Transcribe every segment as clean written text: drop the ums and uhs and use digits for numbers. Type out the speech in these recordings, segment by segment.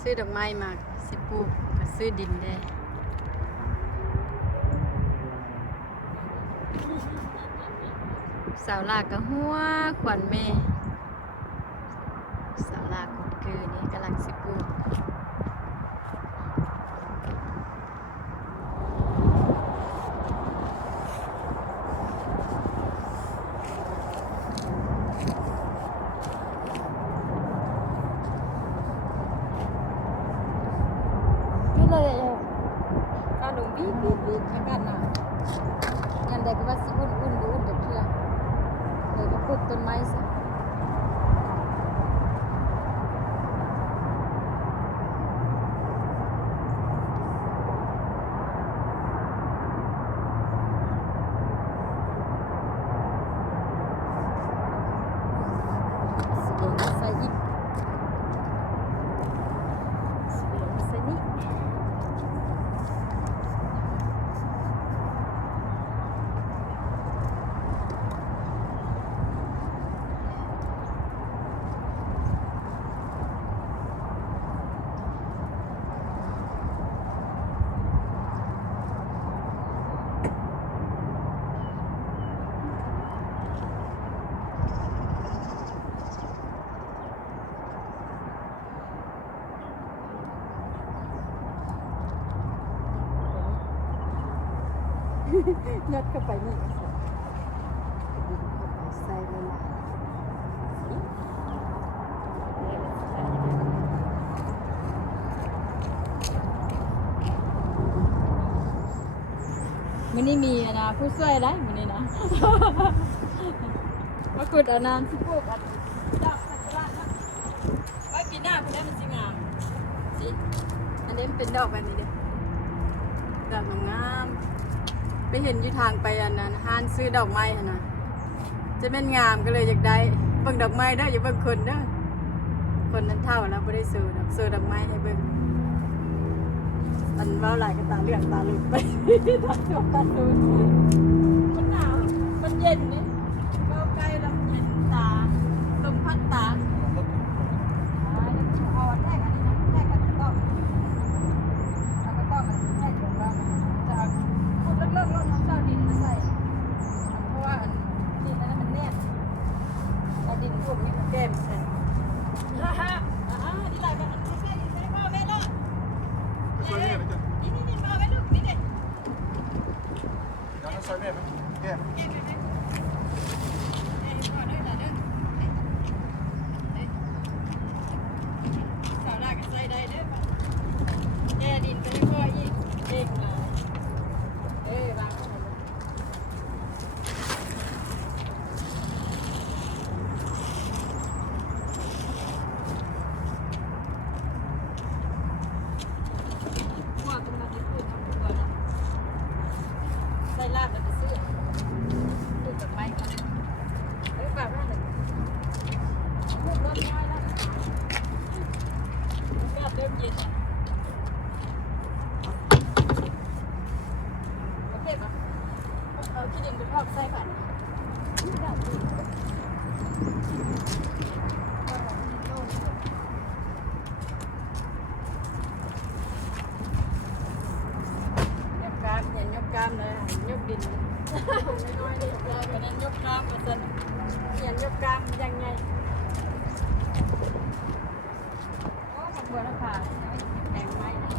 ซื้อดอกไม้มาสิปลูกก็ซื้อดินได้สาวลากก็หัวขวัญแม่สาวลากคนเกินนี่กำลังสิปลูกข้าลงบีบข้างกันน่ะงั้นได้ก็ว่าสิอุ่นกับเพื่อนเลยก็ปลูกต้นไม้ซะใส่อีกใส่นี่ยัดเข้าไปนี่ก็ใส่ดินเข้าไปใส่เลยล่ะมื้อนี้มีนะผู้ช่วยได้มื้อนี้นะ มาขุดเอาน้ำที่ปลูกอันดอกซากุระนะไว้ปีหน้าเพิ่นได้มันสิงามสิอันนี้มันเป็นดอกแบบนี้เด้ดอกงามไปเห็นอยู่ทางไปอันนั้นห้านซื้อดอกไม้หั่นน่ะจะเป็นงามก็เลยอยากได้เบิ่งดอกไม้เด้ออย่าเบิ่งคนเด้อคนนั้นเท่าแล้วบ่ได้ซื้อดอกไม้ให้เบิ่งอันเว้าหลายก็ตาเหลือกตาเหลือกไปตาโจกตาโจกมันหนาวมันเย็นนี่เว้าใกล้แล้วมันเย็นตาลมพัดตาเอาอันแรกอันนี้นะแรกอันกระต๊อบเอากระต๊อบมันแรกลงแล้วจะเอาพูดเลิกๆน้ำเจ้าดินมาใส่เพราะว่าดินนั้นมันแน่นแต่ดินพวกนี้มันแก้มใส่ฮ่าฮ่าดีหลายแบบมันใส่พ่อแม่เนาะนี่มาไว้ลูกนี่เด็ก Ja, dan zou je even. Ja. สาวลากันใส่ได้เด้อแน่ดินไปให้พ่ออีกเด็กมาบางคนว่าตรงนั้นที่พูดทำตัวนะใส่ลาบแล้วไปซื้อปลูกกับไม้ก่อนฝากไว้หน่อยพูดรถน้อยแล้วก็เริ่มเย็นโอเคปะเอาขี้ดินไปพอกใส่ก่อนยกกล้ามเห็นยกกล้ามเลยยกดินน้อยๆเลยวันนั้นยกกล้ามมาจนเห็นยกกล้ามยังไงโอ้ขอบคุณนะคะแดงไม้นะ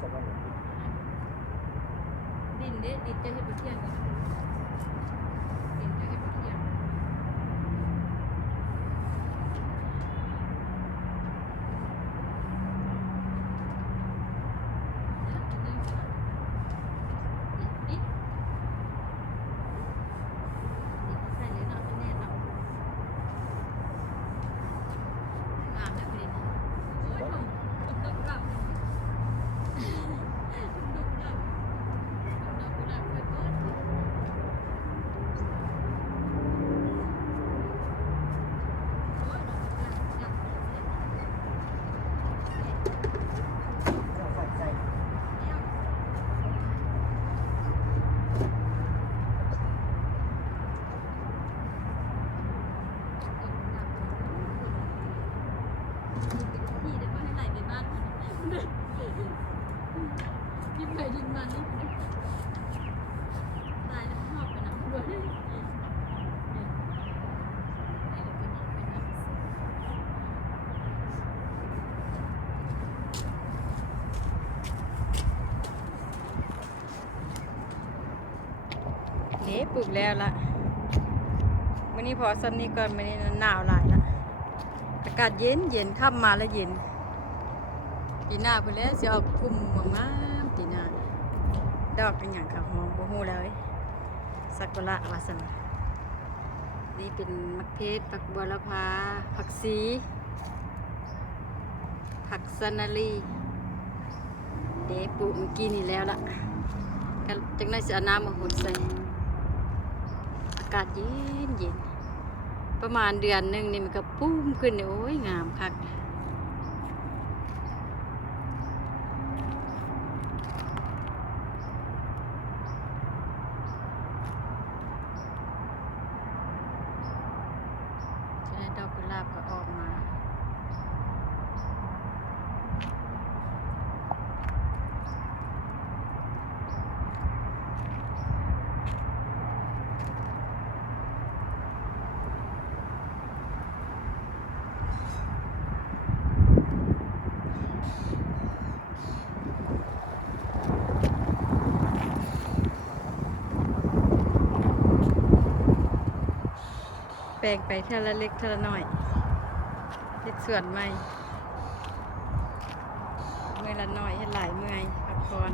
สักวันหนึ่ง ดินเด้ดินจะเฮ็ดบ่เที่ยงกันดินจะเฮ็ดบ่เที่ยงใส่เลยเนาะแน่เนาะงามแล้วพอดีโอ้ยผมตกกลับตกกลับดอกกุหลาบเกิดก่อนโอ้ยดอกกุหลาบยับเลยเราใส่ใจ เนี่ยดอกกุหลาบนี่เป็นที่เดี๋ยวก็ให้ไหลไปบ้านมันดินไปดินมานี่ตายแล้วหอบไปน้ำด้วยนี่แล้วก็นี่เป็นน้ำ นี่ปลูกแล้วละวันนี้พอซ้ำนี้ก่อนวันนี้หนาวหลายละอากาศเย็นเย็นค่ำมาแล้วเย็นปีหน้าเพิ่นแล้วสิออกกลุ่มงามๆปีหน้าดอกเป็นหยังค่ะหอมบ่ฮู้แล้วเอ้ยซากุระว่าซั่นนี่เป็นมะเขือผักบัวละพาผักสีผักสะนาลีเด้ปลูกเมื่อกี้นี่แล้วล่ะก็จังได๋สิเอาน้ำมาหดใส่อากาศเย็นเย็นประมาณเดือนหนึงนี่มันก็ปุ้มขึ้นนี่โอ้ยงามคักจะได้ดอกกุหลาบก็ออกมาแปลงไปเท่าละเล็กเท่าละน้อยเฮ็ดสวนใหม่เมื่อละน้อยเฮ็ดหลายเมื่อยพักผ่อน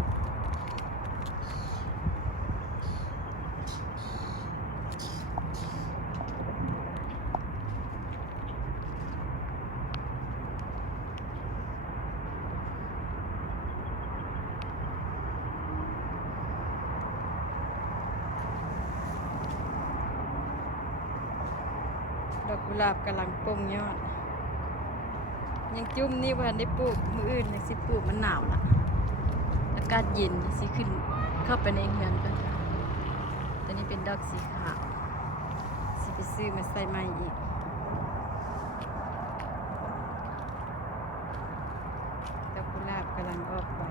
ดอกกุหลาบกำลังปงยอดยังจุ่มนี่ว่าได้ปลูกมื้ออื่นยังสิปลูกมันหนาวละอากาศเย็นสิขึ้นเข้าไปในเรือนกันตอนนี้เป็นดอกสีขาวสิไปซื้อมาใส่ใหม่อีกดอกกุหลาบกำลังออกไป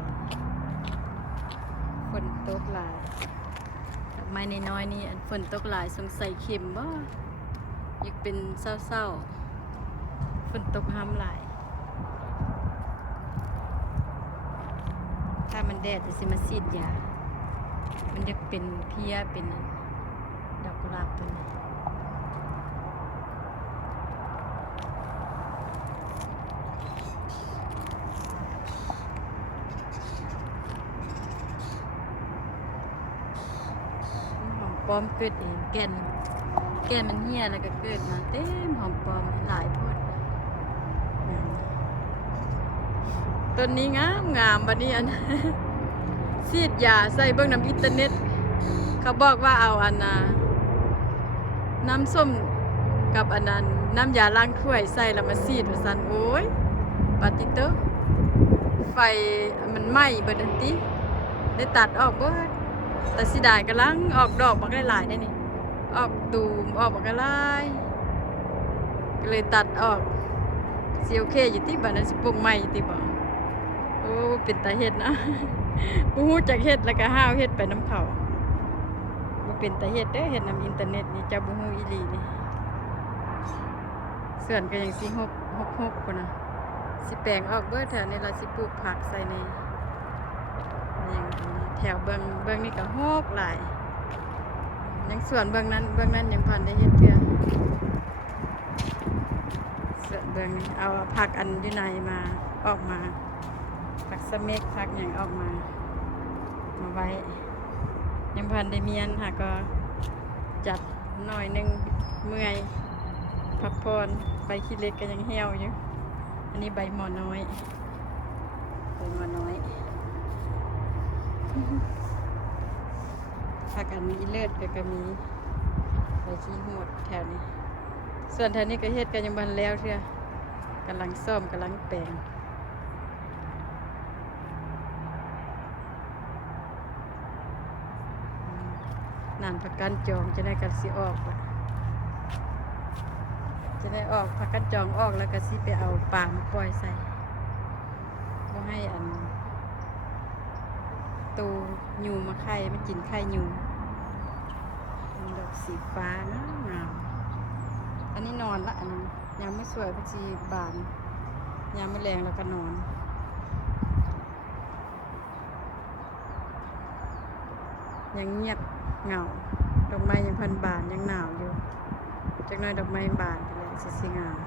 ฝนตกหลายดอกไม้น้อยๆนี่อันฝนตกหลายสงสัยเข็มบ่อยากเป็นเศร้าๆฝนตกห้ามหลายถ้ามันแดดจะสิมาซีดยามันจะเป็นเพี้ยเป็นดอกกุหลาบตัวนี้หอมปลอมเกิดเองแก่นมันเหี่ยแล้วก็เกิดมาเต็มหอมปลอมหลายโพดต้นนี้งามบัดนี้อัน ซีดยาใส่เบิ่งน้ำอินเทอร์เน็ตเขาบอกว่าเอาอันน้ำส้มกับอันนั้นน้ำยาล้างถ้วยใส่แล้วมาซีดว่าซั่นโอ้ยปาติโตไฟมันไหม้เบิดอันติได้ตัดออกเบิดแต่สิได้กำลังออกดอกบักหลายๆได้นี่ออกตูมออกบักหลายก็เลยตัดออกสิโอเคอยู่ที่บัดนั้นสิปลูกใหม่อยู่ที่บ่โอ้เป็นตาเฮ็ดนะ บ่ฮู้จักเฮ็ดแล้วก็ห้าวเฮ็ดไปน้ำเขาบ่เป็นตาเฮ็ดเด้อเฮ็ดนำอินเทอร์เน็ตนี่เจ้าบ่ฮู้อีหลีนี่ส่วนก็ยังสิหกพุ่นน่ะสิแปลงออกเบิดแถวนี้ล่ะสิปลูกผักใส่ใน ยังแถวเบื้องนี่ก็โฮกหลายยังส่วนเบื้องนั้นยังผ่านได้เฮ็ดเพื่อส่วนเบื้องนี้เอาผักอันอยู่ในมาออกมาผักสะเม็กผักอย่างออกมาไว้ยังผ่านได้เมียนค่ะก็จัดหน่อยหนึงเมื่อยพักผ่อนใบขี้เล็กก็ยังเหี่ยวอยู่อันนี้ใบหมอน้อยผักอันนี้เลิศก็มีใบขี้หดแถวนี้ส่วนแถวนี้ก็เฮ็ดกันยังบันแล้วเถอะกำลังซ่อมกำลังแปลงนานผักกันจองจะได้กันสิออกละจะได้ออกผักกันจองออกแล้วก็สิไปเอาปลามาปล่อยใส่บ่ให้อันตูยูมาไข่มันกินไข่ยูดอกสีฟ้านะงามอันนี้นอนละอันนั้นยังไม่สวยพัชีบานยังไม่แรงแล้วก็นอนยังเงียบเหงาดอกไม้ยังพันบานยังหนาวอยู่จากน้อยดอกไม้บานไปเลยสิงาม